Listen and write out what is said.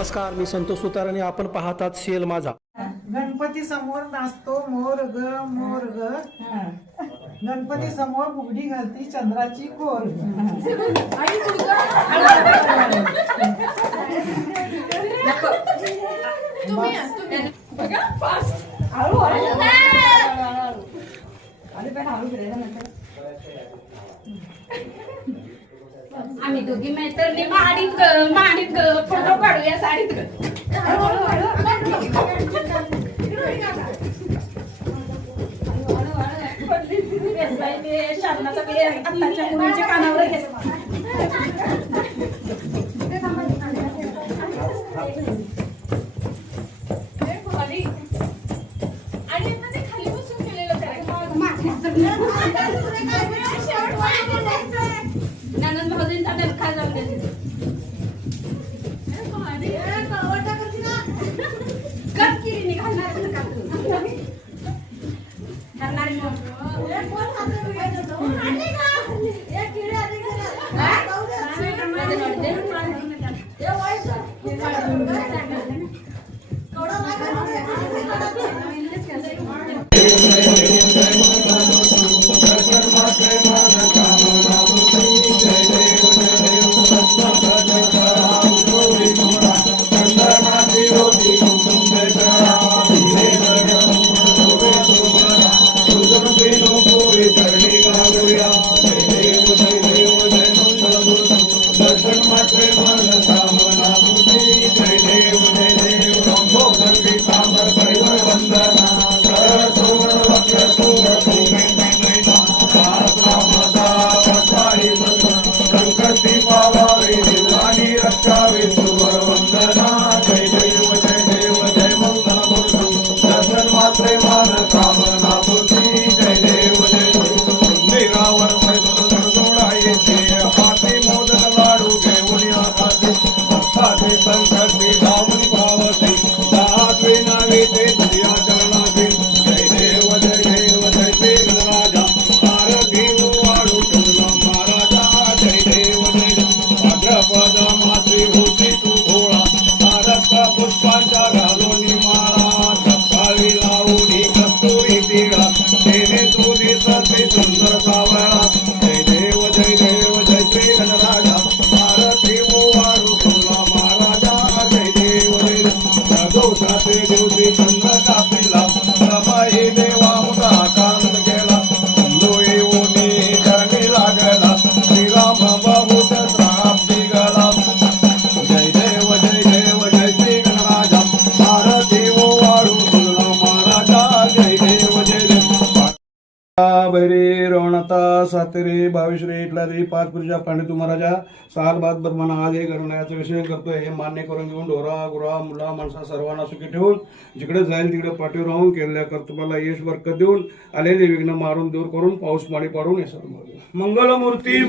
नमस्कार मी संतोष सुतार आणि आपण पाहतात सेल माझा. गणपती समोर नाचतो मोर ग मोर ग. गणपती समोर बुगडी घालती चंद्राची कोर. आम्ही दोघी मैत्रिणी माडीत ग माडीत ग फोटो काढूया साडीत. ग शासनाचा बिल आत्ताच्या मुलीच्या कानावर भाऊजींचा डबका जाऊन गेले कप किरी निघालणार असं का तू? करणार मग. पुष्पांच्या the power of बैरे रवणता सातेरे भावेश्वरी इटलादी पाच पुरुषा पांडितू महाराजा साल बाद बर्माना आज हे गणनायाचं विषय करतोय हे मान्य करून घेऊन ढोरा गुरा मुला माणसा सर्वांना सुखी ठेवून जिकडे जाईल तिकडे पाठीवर राहून केलेल्या कर्तव्याला यश बरकत देऊन आलेले विघ्न मारून दूर करून पाऊस पाणी पाडून हे सर्व. मंगलमूर्ती